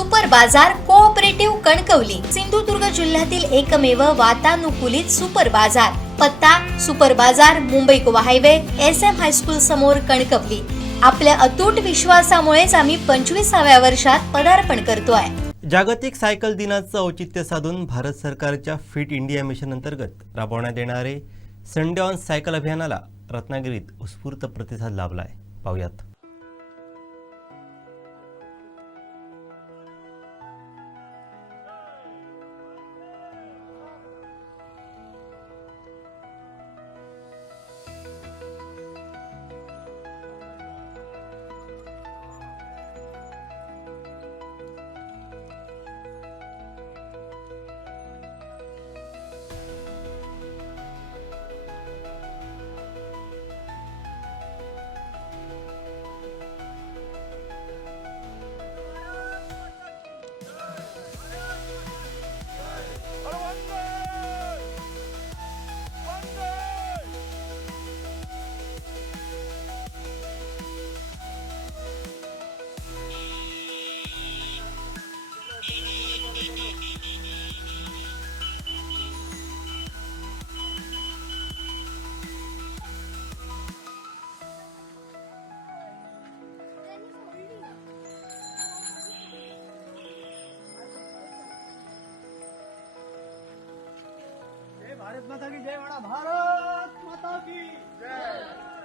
Super बाजार cooperative Kankavli, Sindhudurg जिल्ह्यातील एकमेव वातानुकूलित सुपर बाजार. पत्ता सुपर बाजार, Mumbai Goa highway, SM high school समोर, कणकवली. आपल्या अतूट विश्वासामुळेच आम्ही 25व्या वर्षात पदार्पण करतोय. जागतिक सायकल दिनाचं औचित्य साधून भारत सरकारच्या फिट इंडिया मिशन अंतर्गत राबवण्यात येणारे संडे ऑन सायकल अभियानाला रत्नागिरीत उत्स्फूर्त प्रतिसाद लाभलाय. पाहूयात. भारत माता की जय. भारत माता की जय.